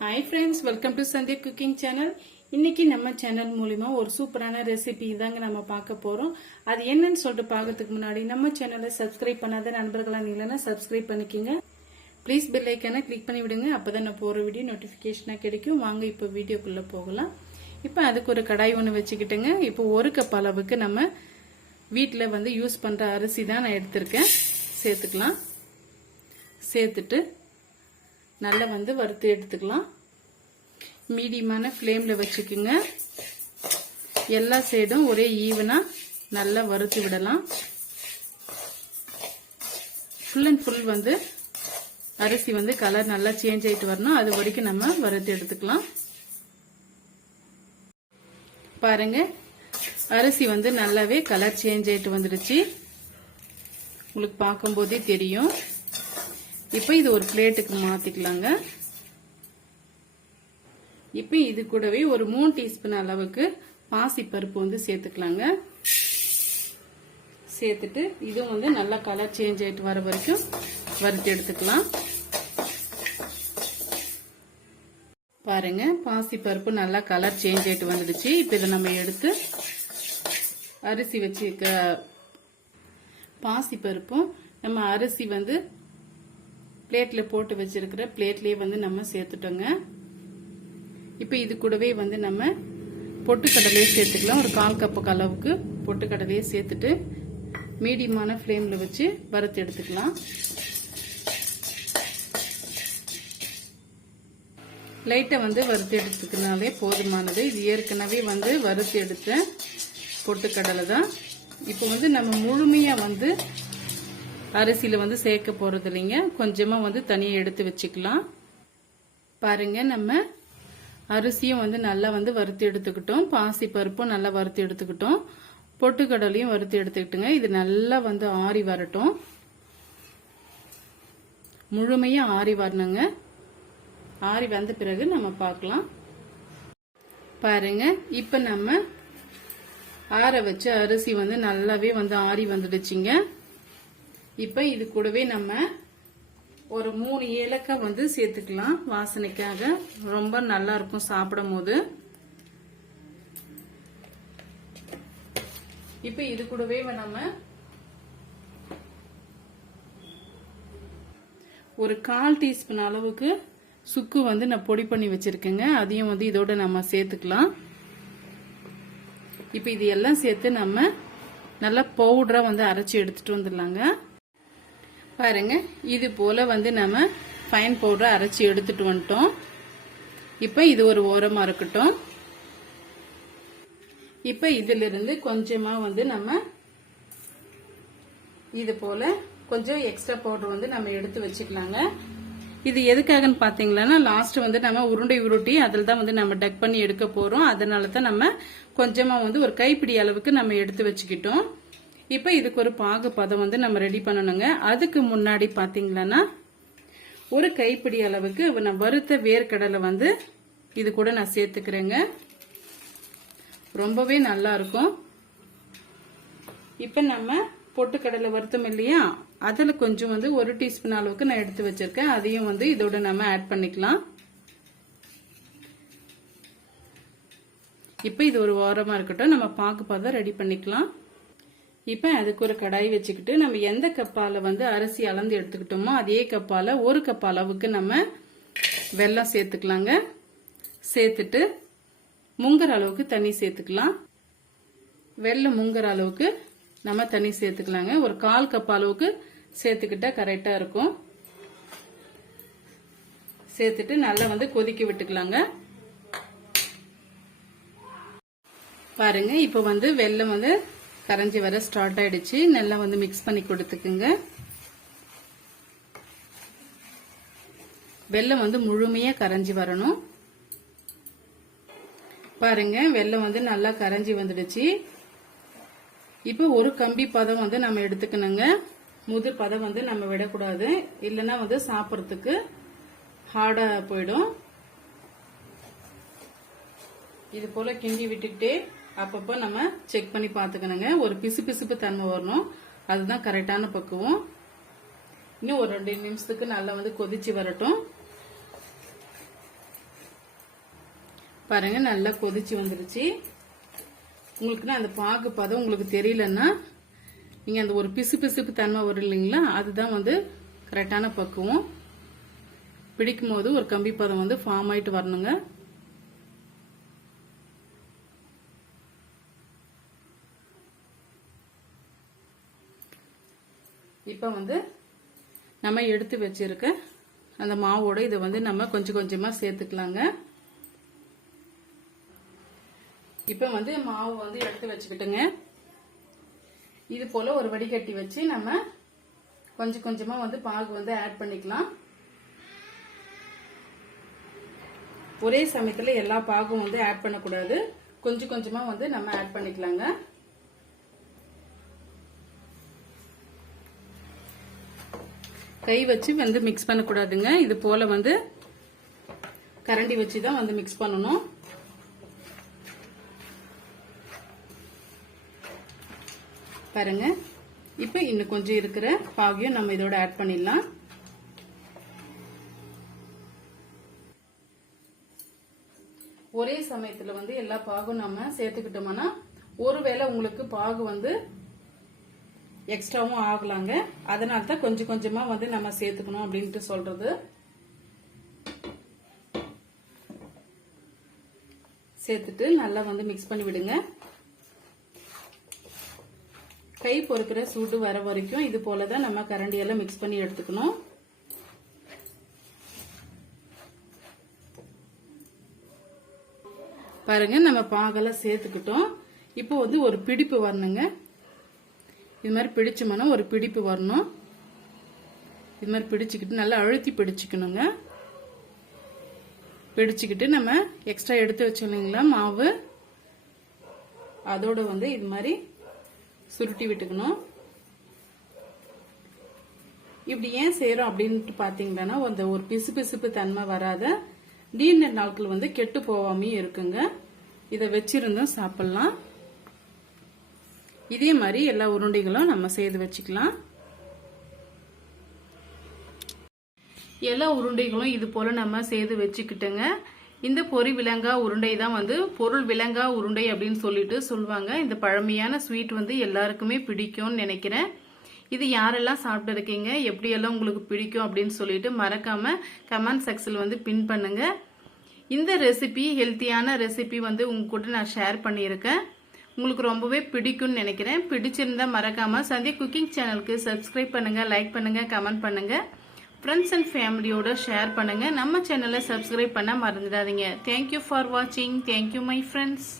Hi friends welcome to Sandhya cooking channel இன்னைக்கு நம்ம channel மூலிமா ஒரு சூப்பரான ரெசிபி தாங்க நம்ம பார்க்க போகிறோம் அது என்னன்னு சொல்லிட்டு பார்க்கறதுக்கு முன்னாடி நம்ம சேனலை சப்ஸ்கிரைப் பண்ணாத நண்பர்களாக இல்லைன்னா சப்ஸ்கிரைப் பண்ணிக்கோங்க. ப்ளீஸ் பெல் ஐக்கானை கிளிக் பண்ணி விடுங்க. அப்பதான் நான் போகிற வீடியோ நோட்டிஃபிகேஷனாக கிடைக்கும். வாங்க இப்போ வீடியோக்குள்ளே போகலாம். இப்போ அதுக்கு ஒரு கடாய் ஒன்று வச்சுக்கிட்டுங்க. இப்போ ஒரு கப் அளவுக்கு நம்ம வீட்டில் வந்து யூஸ் பண்ணுற அரிசி தான் நான் எடுத்திருக்கேன். சேர்த்துக்கலாம். சேர்த்துட்டு நல்லா வந்து வறுத்து எடுத்துக்கலாம். மீடியமான ஃப்ளேமில் வச்சுக்குங்க. எல்லா சைடும் ஒரே ஈவனாக நல்லா வறுத்து விடலாம். ஃபுல் அண்ட் ஃபுல் வந்து அரிசி வந்து கலர் நல்லா சேஞ்ச் ஆகிட்டு வரணும். அது வரைக்கும் நம்ம வறுத்து எடுத்துக்கலாம். பாருங்க. அரிசி வந்து நல்லாவே கலர் சேஞ்ச் ஆகிட்டு வந்துடுச்சு உங்களுக்கு பார்க்கும்போதே தெரியும். இப்போ இது ஒரு பிளேட்டுக்கு மாத்திக்கலாங்க. இப்போ இது கூடவே ஒரு மூணு டீஸ்பூன் அளவுக்கு பாசி பருப்பு வந்து சேர்த்துக்கலாங்க. சேர்த்துட்டு இதுவும் வந்து நல்லா கலர் சேஞ்ச் ஆயிட்டு வர வரைக்கும் வறுத்து எடுத்துக்கலாம். பாருங்க பாசி பருப்பு நல்லா கலர் சேஞ்ச் ஆயிட்டு வந்துடுச்சு. இப்போ இதை நம்ம எடுத்து அரிசி வச்சுக்க பாசி பருப்பும் நம்ம அரிசி வந்து பிளேட்ல போட்டு வச்சிருக்கிற பிளேட்லயே வந்து நம்ம சேர்த்துட்டோங்க. இப்போ இது கூடவே வந்து நம்ம பொட்டுக்கடலையே சேர்த்துக்கலாம். ஒரு கால் கப்புக்கு அளவுக்கு பொட்டுக்கடலையே சேர்த்துட்டு மீடியமான ஃப்ளேமில் வச்சு வறுத்து எடுத்துக்கலாம். லைட்டை வந்து வறுத்து எடுத்துக்கினாலே போதுமானது. இது ஏற்கனவே வந்து வறுத்து எடுத்த பொட்டுக்கடலை தான். இப்போ வந்து நம்ம முழுமையாக வந்து அரிசியில் வந்து சேர்க்க போகிறது இல்லைங்க. கொஞ்சமாக வந்து தனியாக எடுத்து வச்சுக்கலாம். பாருங்க நம்ம அரிசியும் வந்து நல்லா வந்து வறுத்து எடுத்துக்கிட்டோம். பாசி பருப்பும் நல்லா வறுத்து எடுத்துக்கிட்டோம். பொட்டுக்கடலையும் வறுத்து எடுத்துக்கிட்டுங்க. இது நல்லா வந்து ஆறி வரட்டும். முழுமையாக ஆறி வரணுங்க. ஆறி வந்த பிறகு நம்ம பார்க்கலாம். பாருங்க இப்போ நம்ம ஆற வச்ச அரிசி வந்து நல்லாவே வந்து ஆறி வந்துடுச்சுங்க. இப்போ இது கூடவே நம்ம ஒரு மூணு ஏலக்காய் வந்து சேர்த்துக்கலாம். வாசனைக்காக. ரொம்ப நல்லா இருக்கும் சாப்பிடும் போது இப்போ இது கூடவே நம்ம ஒரு கால் டீஸ்பூன் அளவுக்கு சுக்கு வந்து நான் பொடி பண்ணி வச்சிருக்கேங்க. அதையும் வந்து இதோட நம்ம சேர்த்துக்கலாம். இப்போ இது எல்லாம் சேர்த்து நம்ம நல்லா பவுடரா வந்து அரைச்சி எடுத்துட்டு வந்துடலாங்க. பாருங்க. இது போல வந்து நம்ம ஃபைன் பவுடரை அரைச்சி எடுத்துட்டு வந்துட்டோம். இப்போ இது ஒரு ஓரமாக இருக்கட்டும். இப்போ இதிலிருந்து கொஞ்சமாக வந்து நம்ம இது போல கொஞ்சம் எக்ஸ்ட்ரா பவுடர் வந்து நம்ம எடுத்து வச்சுக்கலாங்க. இது எதுக்காகன்னு பாத்தீங்களன்னா லாஸ்ட் வந்து நம்ம உருண்டை உருட்டி அதில் தான் வந்து நம்ம டக் பண்ணி எடுக்க போகிறோம் அதனால தான் நம்ம கொஞ்சமாக வந்து ஒரு கைப்பிடி அளவுக்கு நம்ம எடுத்து வச்சுக்கிட்டோம். இப்போ இதுக்கு ஒரு பாகு பதம் வந்து நம்ம ரெடி பண்ணணுங்க. அதுக்கு முன்னாடி பாத்தீங்களன்னா ஒரு கைப்பிடி அளவுக்கு நான் வறுத்த வேர்க்கடலை வந்து இது கூட நான் சேர்த்துக்கிறேங்க. ரொம்பவே நல்லா இருக்கும். இப்போ நம்ம பொட்டுக்கடலை வருத்தம் இல்லையா? அதில் கொஞ்சம் வந்து ஒரு டீஸ்பூன் அளவுக்கு நான் எடுத்து வச்சிருக்கேன். அதையும் வந்து இதோட நம்ம ஆட் பண்ணிக்கலாம். இப்போ இது ஒரு ஓரமாக இருக்கட்டும். நம்ம பாக்கு பதம் ரெடி பண்ணிக்கலாம். இப்போ அதுக்கு ஒரு கடாய் வச்சுக்கிட்டு நம்ம எந்த கப்பால் வந்து அரிசி அளந்து எடுத்துக்கிட்டோமோ அதே கப்பால் ஒரு கப் அளவுக்கு நம்ம வெல்லம் சேர்த்துக்கலாங்க. சேர்த்துட்டு முங்குற அளவுக்கு தண்ணி சேர்த்துக்கலாம். வெள்ளம் முங்குற அளவுக்கு நம்ம தண்ணி சேர்த்துக்கலாங்க. ஒரு கால் கப் அளவுக்கு சேர்த்துக்கிட்டா கரெக்டாக இருக்கும். சேர்த்துட்டு நல்லா வந்து கொதிக்க விட்டுக்கலாங்க. பாருங்க இப்போ வந்து வெள்ளம் வந்து கரைஞ்சி வர ஸ்டார்ட் ஆயிடுச்சு. நல்லா வந்து மிக்ஸ் பண்ணி கொடுத்துக்குங்க. வெள்ளம் வந்து முழுமையா கரைஞ்சி வரணும். பாருங்க வெள்ளம் வந்து நல்லா கரைஞ்சி வந்துடுச்சு. இப்போ ஒரு கம்பி பதம் வந்து நம்ம எடுத்துக்கணுங்க. முதிர் பதம் வந்து நம்ம விடக்கூடாது. இல்லைன்னா வந்து சாப்பிட்றதுக்கு ஹார்டா போயிடும். இது போல கிண்டி விட்டுட்டு அப்பப்போ நம்ம செக் பண்ணி பார்த்துக்கணுங்க. ஒரு பிசு பிசுப்பு தன்மை வரணும். அதுதான் கரெக்டான பக்குவம். இன்னும் ஒரு ரெண்டு நிமிஷத்துக்கு நல்லா வந்து கொதிச்சு வரட்டும். பாருங்க நல்லா கொதிச்சு வந்துருச்சு. உங்களுக்குன்னா அந்த பாகு பதம் உங்களுக்கு தெரியலன்னா நீங்கள் அந்த ஒரு பிசு பிசுப்பு தன்மை வரும் இல்லைங்களா அதுதான் வந்து கரெக்டான பக்குவம். பிடிக்கும் போது ஒரு கம்பி பதம் வந்து ஃபார்ம் ஆயிட்டு வரணுங்க. இப்போ வந்து நம்ம எடுத்து வச்சிருக்க அந்த மாவோட இதை வந்து நம்ம கொஞ்சம் கொஞ்சமாக சேர்த்துக்கலாங்க. இப்போ வந்து மாவு வந்து எடுத்து வச்சுக்கிட்டுங்க. இது போல ஒரு வடிகட்டி வச்சு நம்ம கொஞ்சம் கொஞ்சமாக வந்து பாகு வந்து ஆட் பண்ணிக்கலாம். ஒரே சமயத்தில் எல்லா பாகும் வந்து ஆட் பண்ணக்கூடாது. கொஞ்சம் கொஞ்சமாக வந்து நம்ம ஆட் பண்ணிக்கலாங்க. கை வச்சு வந்து மிக்ஸ் பண்ணக்கூடாதுங்க. இது போல வந்து கரண்டி வச்சு தான் வந்து மிக்ஸ் பண்ணணும். பாருங்க. இப்போ இன்னும் கொஞ்சம் இருக்கிற பாகியம் நம்ம இதோட ஆட் பண்ணிடலாம். ஒரே சமயத்துல வந்து எல்லா பாகும் நம்ம சேர்த்துக்கிட்டோம்னா ஒருவேளை உங்களுக்கு பாகு வந்து எக்ஸ்ட்ராவும் ஆகலாங்க. அதனால தான் கொஞ்சம் கொஞ்சமா வந்து நம்ம சேர்த்துக்கணும் அப்படின்ட்டு சொல்றது. சேர்த்துட்டு நல்லா வந்து மிக்ஸ் பண்ணி விடுங்க. கை பொறுக்கிற சூடு வர வரைக்கும் இது போலதான் நம்ம கரண்டியெல்லாம் மிக்ஸ் பண்ணி எடுத்துக்கணும். பாருங்க நம்ம பாகெல்லாம் சேர்த்துக்கிட்டோம். இப்போ வந்து ஒரு பிடிப்பு வரணுங்க. இது மாதிரி பிடிச்சோம்னா ஒரு பிடிப்பு வரணும். இது மாதிரி பிடிச்சிக்கிட்டு நல்லா அழுத்தி பிடிச்சிக்கணுங்க. பிடிச்சிக்கிட்டு நம்ம எக்ஸ்ட்ரா எடுத்து வச்சோம் மாவு? அதோட வந்து இது மாதிரி சுருட்டி விட்டுக்கணும். இப்படி ஏன் செய்யறோம் அப்படின்ட்டு பாத்தீங்கன்னா அந்த ஒரு பிசு பிசுப்பு தன்மை வராத நீண்ட நாட்கள் வந்து கெட்டு போகாமையும் இருக்குங்க. இதை வச்சிருந்தும் சாப்பிடலாம். இதே மாதிரி எல்லா உருண்டைகளும் நம்ம செய்து வச்சுக்கலாம். எல்லா உருண்டைகளும் இது போல நம்ம செய்து வச்சுக்கிட்டோங்க. இந்த பொறி விலங்கா உருண்டை தான் வந்து பொருள் விலங்கா உருண்டை அப்படின்னு சொல்லிட்டு சொல்லுவாங்க. இந்த பழமையான ஸ்வீட் வந்து எல்லாருக்குமே பிடிக்கும்னு நினைக்கிறேன். இது யாரெல்லாம் சாப்பிட்டு இருக்கீங்க எப்படியெல்லாம் உங்களுக்கு பிடிக்கும் அப்படின்னு சொல்லிட்டு மறக்காம கமெண்ட் செக்ஷனில் வந்து பின் பண்ணுங்க. இந்த ரெசிபி ஹெல்த்தியான ரெசிபி வந்து உங்க கூட நான் ஷேர் பண்ணியிருக்கேன். உங்களுக்கு ரொம்பவே பிடிக்கும்னு நினைக்கிறேன். பிடிச்சிருந்தா மறக்காம சந்தியா குக்கிங் சேனலுக்கு சப்ஸ்கிரைப் பண்ணுங்க லைக் பண்ணுங்க கமெண்ட் பண்ணுங்க. ஃப்ரெண்ட்ஸ் அண்ட் ஃபேமிலியோட ஷேர் பண்ணுங்க. நம்ம சேனலை சப்ஸ்கிரைப் பண்ண மறந்துடாதீங்க. தேங்க்யூ ஃபார் வாட்சிங் தேங்க்யூ மை ஃப்ரெண்ட்ஸ்